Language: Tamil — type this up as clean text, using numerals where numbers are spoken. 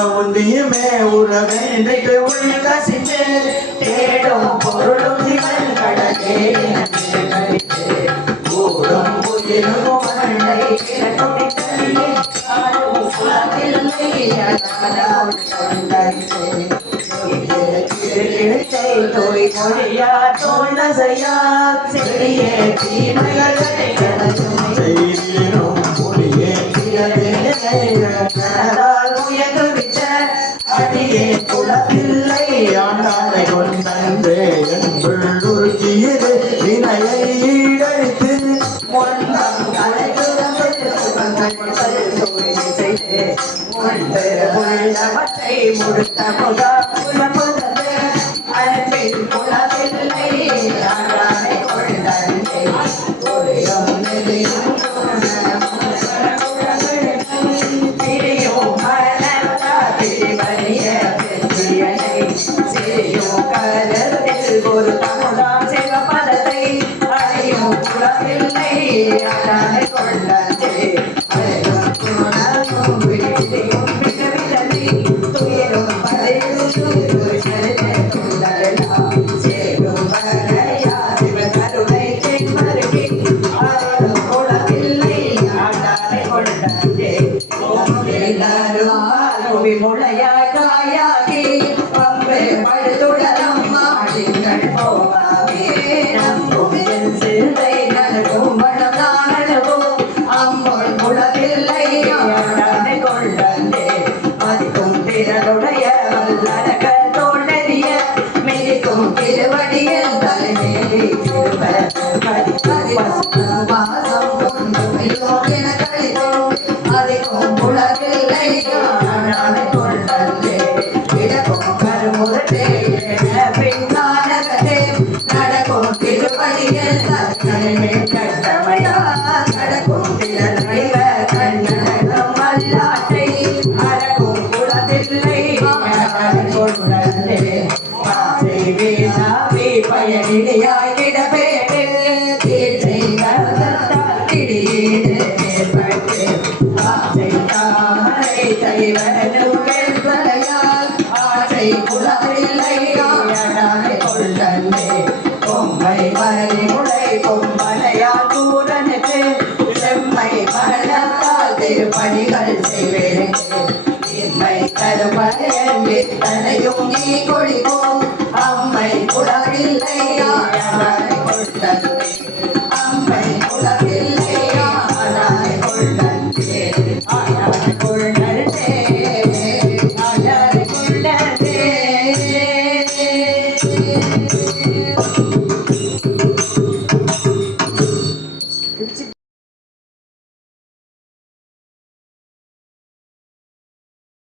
சவுந்தியுமே உறவென்றைக்கு உள் கசிந்து தேடும் பொருளும் இவன் கடலே கூடும் உயிரும் மண்ணை தோய் மொழியா தோழசையா சிறிய தீமைகளை செய்திடும் மொழியே அடியே குலப்பிள்ளை ஆண்டானை கொண்டே என்புள்ளுருக்கியது வினையை ஈடழித்து ஒன்றாம் உள்ளவற்றை முழுத்த முகப்புதது அன்பில் குலப்பிள்ளை ஆண்டானை கொண்டே ஒளியும் நெறியும் ஒரு தமிழாம் சிவபதத்தை அடையும் குலப்பிள்ளை அடானை கொண்டே துயரும் பதையும் சேரும் வரையா சிவன் கருணை மருகி அடையும் குலப்பிள்ளை அடானை கொண்டே முளையாய் காயாகி பம்பே பழுதுடலம் மாடிங்கள் போவாமே நம்பும் சிந்தை நல்கும் மனதானவும் அம்பொள் குலவில்லை ஆடானை கொண்டே மதிக்கும் திறனுடைய வல்லரக தோழறிய மிதிக்கும் திருவடியில் தலைமேலி வாசம் ஒன்றுமையோ என கழித்தோம் அதிகம் குலவில்லை ஆடானை கொண்டே இடக்கும் கருமுரட்டே பின்னானகத்தே நடக்கும் திருவடியில் தலைமேல் கட்டமையா நடக்கும் திறனைவ கண்ணகம் மல்லாட்டை அடக்கும் குலவில்லை ஆடானை கொண்டே பாசை வீணாவி பயனிடையாய் கிடப்பேட்டு தீர்த்தை கருதத்தால் கிடியீடு ஏற்பட்டு ஆசை தாமரை தலைவனும் கேட்பதையால் ஆசை குலவில்லை ஆடானை கொண்டே பொம்மை மறைமுறை பொம்மனையால் கூறனுக்கு செம்மை மரணத்தால் திருப்பணிகள் செய்வேனுக்கு இன்மை தருபயன் வித்தனையும் நீ கொடிப்போம் அம்மை குலவில்லை ஆடானை கொண்டே